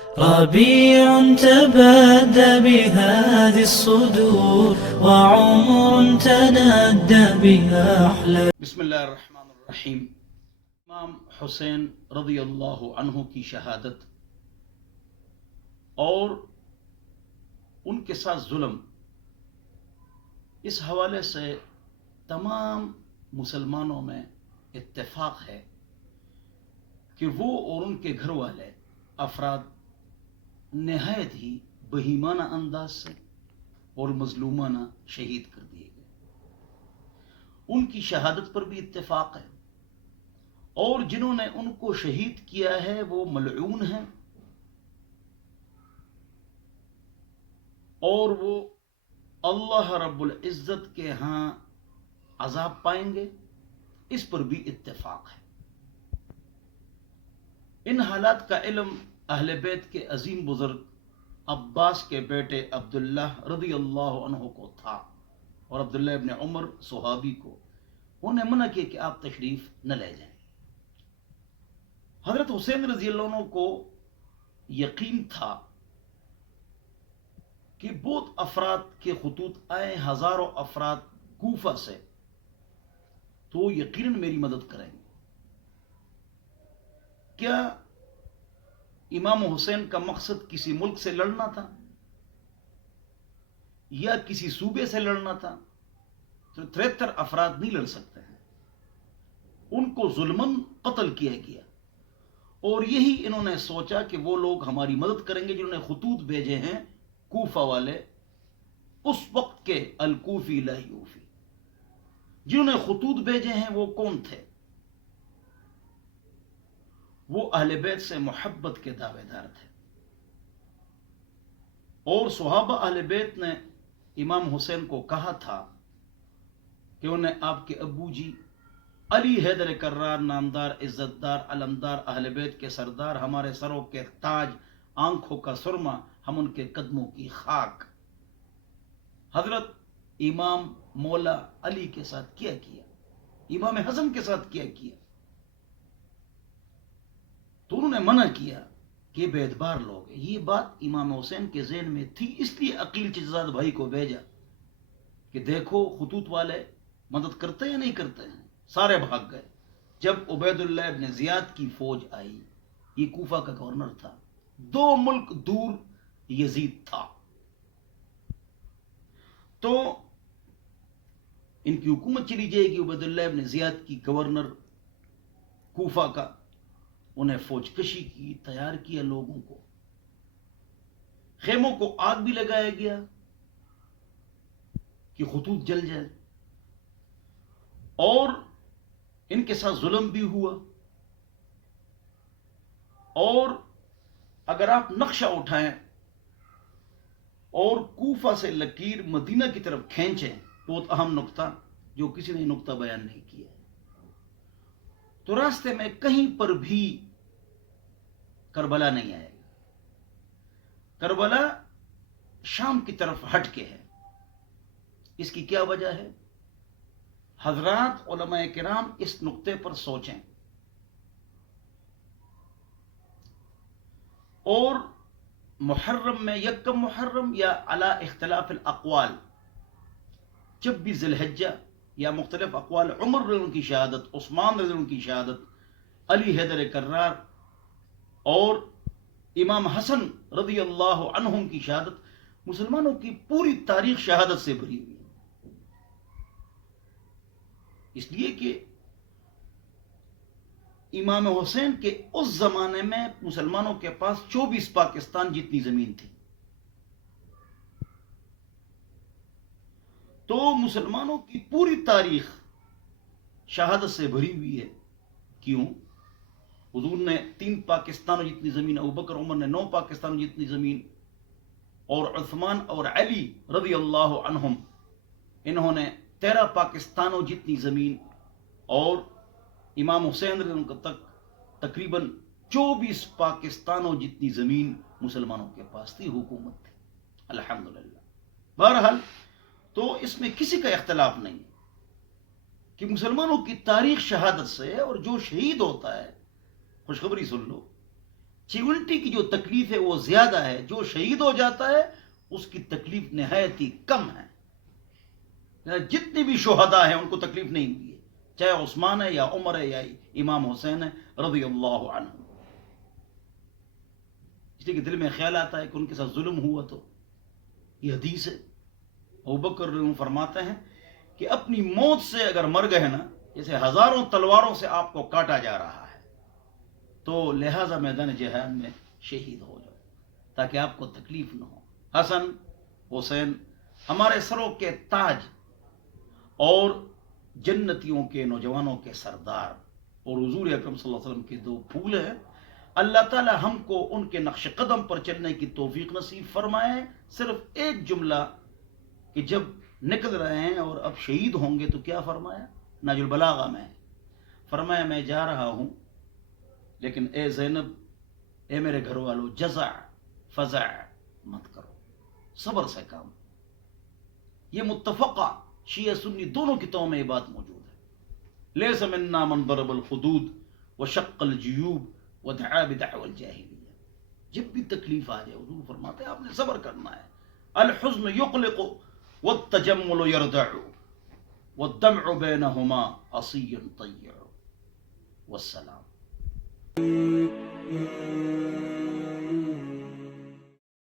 ربيع تبدى بهذه الصدور وعمر تنادى بها أحلام. بسم اللہ الرحمن الرحیم. امام حسین رضی اللہ عنہ کی شہادت اور ان کے ساتھ ظلم، اس حوالے سے تمام مسلمانوں میں اتفاق ہے کہ وہ اور ان کے گھر والے افراد نہایت ہی بہیمانہ انداز سے اور مظلومانہ شہید کر دیے گئے. ان کی شہادت پر بھی اتفاق ہے، اور جنہوں نے ان کو شہید کیا ہے وہ ملعون ہیں اور وہ اللہ رب العزت کے ہاں عذاب پائیں گے، اس پر بھی اتفاق ہے. ان حالات کا علم اہل بیت کے عظیم بزرگ عباس کے بیٹے عبداللہ رضی اللہ عنہ کو تھا، اور عبداللہ ابن عمر صحابی کو. انہیں منع کیا کہ آپ تشریف نہ لے جائیں. حضرت حسین رضی اللہ عنہ کو یقین تھا کہ بہت افراد کے خطوط آئے، ہزاروں افراد کوفہ سے، تو یقیناً میری مدد کریں گے. کیا امام حسین کا مقصد کسی ملک سے لڑنا تھا یا کسی صوبے سے لڑنا تھا؟ تو 73 افراد نہیں لڑ سکتے ہیں. ان کو ظلماً قتل کیا گیا، اور یہی انہوں نے سوچا کہ وہ لوگ ہماری مدد کریں گے جنہوں نے خطوط بھیجے ہیں، کوفہ والے، اس وقت کے الکوفی لا یوفی. جنہوں نے خطوط بھیجے ہیں وہ کون تھے؟ وہ اہل بیت سے محبت کے دعوے دار تھے، اور صحابہ اہل بیت نے امام حسین کو کہا تھا کہ انہیں آپ کے ابو جی علی حیدر کرار، نامدار، عزت دار، علمدار، اہل بیت کے سردار، ہمارے سروں کے تاج، آنکھوں کا سرما، ہم ان کے قدموں کی خاک. حضرت امام مولا علی کے ساتھ کیا کیا، امام حسن کے ساتھ کیا کیا. تو انہوں نے منع کیا کہ بے اعتبار لوگ ہیں. یہ بات امام حسین کے ذہن میں تھی، اس لیے عقیل چچزاد بھائی کو بھیجا کہ دیکھو خطوط والے مدد کرتے ہیں یا نہیں کرتے ہیں. سارے بھاگ گئے. جب عبید اللہ ابن زیاد کی فوج آئی، یہ کوفہ کا گورنر تھا، 2 ملک دور یزید تھا، تو ان کی حکومت چلی جائے گی. عبید اللہ ابن زیاد کی گورنر کوفہ کا، انہیں فوج کشی کی، تیار کیا لوگوں کو، خیموں کو آگ بھی لگایا گیا کہ خطوط جل جائے، اور ان کے ساتھ ظلم بھی ہوا. اور اگر آپ نقشہ اٹھائیں اور کوفہ سے لکیر مدینہ کی طرف کھینچیں، بہت اہم نقطہ جو کسی نے نقطہ بیان نہیں کیا، تو راستے میں کہیں پر بھی کربلا نہیں آئے گا. کربلا شام کی طرف ہٹ کے ہے. اس کی کیا وجہ ہے؟ حضرات علماء کرام اس نقطے پر سوچیں، اور محرم میں، یکم محرم یا علی اختلاف الاقوال، جب بھی ذی الحجہ یا مختلف اقوال، عمر رضی اللہ کی شہادت، عثمان رضی اللہ کی شہادت، علی حیدر کرار اور امام حسن رضی اللہ عنہم کی شہادت، مسلمانوں کی پوری تاریخ شہادت سے بھری ہوئی ہے. اس لیے کہ امام حسین کے اس زمانے میں مسلمانوں کے پاس 24 پاکستان جتنی زمین تھی. تو مسلمانوں کی پوری تاریخ شہادت سے بھری ہوئی ہے. کیوں؟ حضور نے 3 پاکستانوں جتنی زمین، ابوبکر عمر نے 9 پاکستانوں جتنی زمین، اور عثمان اور علی رضی اللہ عنہم انہوں نے 13 پاکستانوں جتنی زمین، اور امام حسین رضی اللہ تک تقریباً 24 پاکستانوں جتنی زمین مسلمانوں کے پاس تھی، حکومت تھی. الحمدللہ. بہرحال تو اس میں کسی کا اختلاف نہیں کہ مسلمانوں کی تاریخ شہادت سے ہے، اور جو شہید ہوتا ہے، خوشخبری سن لو، چیونٹی کی جو تکلیف ہے وہ زیادہ ہے، جو شہید ہو جاتا ہے اس کی تکلیف نہایت ہی کم ہے۔ جتنے بھی شہداء ہیں ان کو تکلیف نہیں ہوئی ہے، چاہے عثمان ہے یا عمر ہے یا امام حسین ہے رضی اللہ عنہ، اس لیے کہ دل میں خیال آتا ہے کہ ان کے ساتھ ظلم ہوا۔ تو یہ حدیث ہے، ابوبکر فرماتے ہیں کہ اپنی موت سے اگر مر گئے نا، جیسے ہزاروں تلواروں سے آپ کو کاٹا جا رہا ہے، تو لہذا میدان جہاد میں شہید ہو جاؤ تاکہ آپ کو تکلیف نہ ہو۔ حسن حسین ہمارے سروں کے تاج اور جنتیوں کے نوجوانوں کے سردار اور حضور اکرم صلی اللہ علیہ وسلم کے دو پھول ہیں۔ اللہ تعالی ہم کو ان کے نقش قدم پر چلنے کی توفیق نصیب فرمائے۔ صرف ایک جملہ کہ جب نکل رہے ہیں اور اب شہید ہوں گے تو کیا فرمایا؟ ناج البلاغہ میں فرمایا میں جا رہا ہوں لیکن اے زینب، اے میرے گھر والوں، جزع فزع مت کرو، صبر سے کام۔ یہ متفقہ شیعہ سنی دونوں کتابوں میں یہ بات موجود ہے۔ لیس منا من ضرب الخدود وشق الجیوب ودعا بدعوى الجاہلیہ۔ جب بھی تکلیف آ جائے حضور فرماتے ہیں آپ نے صبر کرنا ہے۔ الحزن یقلق والتجمل یردع والدمع بینہما عصی طیع۔ والسلام۔